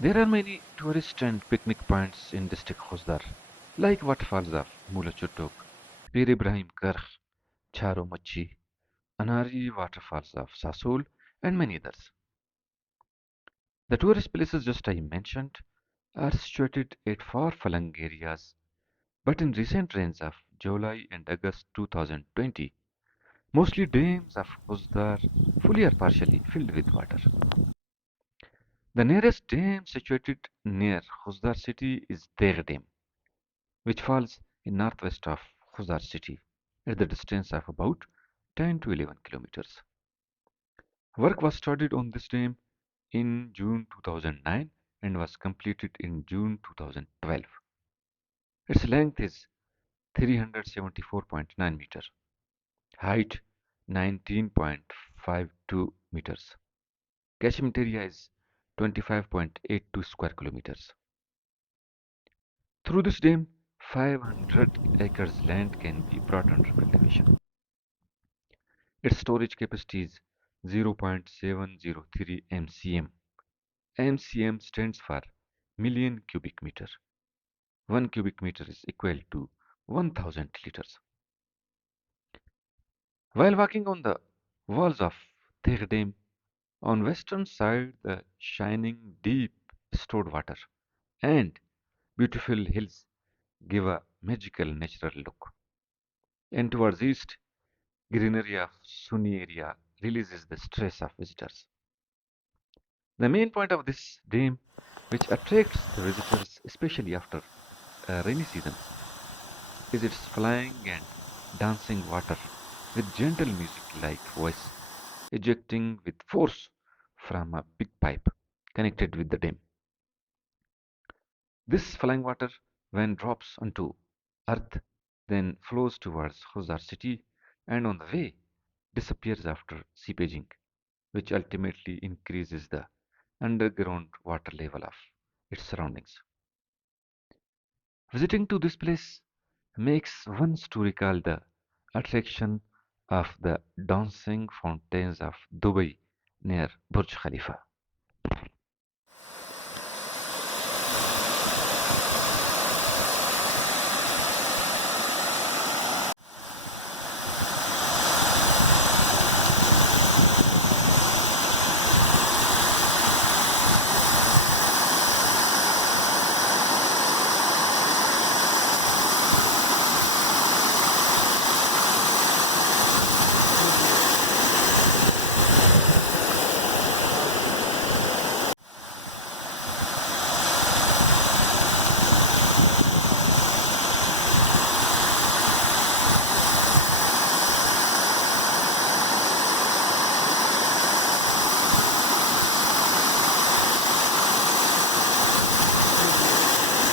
There are many tourist and picnic points in district Khuzdar, like waterfalls of Mula Chutuk, Pir Ibrahim Karh, Charo Machi, Anari waterfalls of Sasul, and many others. The tourist places just I mentioned are situated at far-flung areas, but in recent rains of July and August 2020, mostly dams of Khuzdar fully or partially filled with water. The nearest dam situated near Khuzdar city is Taigh Dam, which falls in northwest of Khuzdar city at the distance of about 10 to 11 kilometers. Work was started on this dam in June 2009 and was completed in June 2012. Its length is 374.9 meters, height 19.52 meters. Catchment area is 25.82 square kilometers. Through this dam, 500 acres land can be brought under cultivation. Its storage capacity is 0.703 mcm. mcm stands for million cubic meter. 1 cubic meter is equal to 1000 liters. While walking on the walls of Taigh Dam, on western side the shining deep stored water and beautiful hills give a magical natural look. And towards east, greenery of Sunni area releases the stress of visitors. The main point of this dam, which attracts the visitors especially after rainy seasons, is its flying and dancing water with gentle music like voice ejecting with force from a big pipe connected with the dam. This flying water, when drops onto earth, then flows towards Khuzar city and on the way disappears after seepaging, which ultimately increases the underground water level of its surroundings. Visiting to this place makes one to recall the attraction of the dancing fountains of Dubai near Burj Khalifa.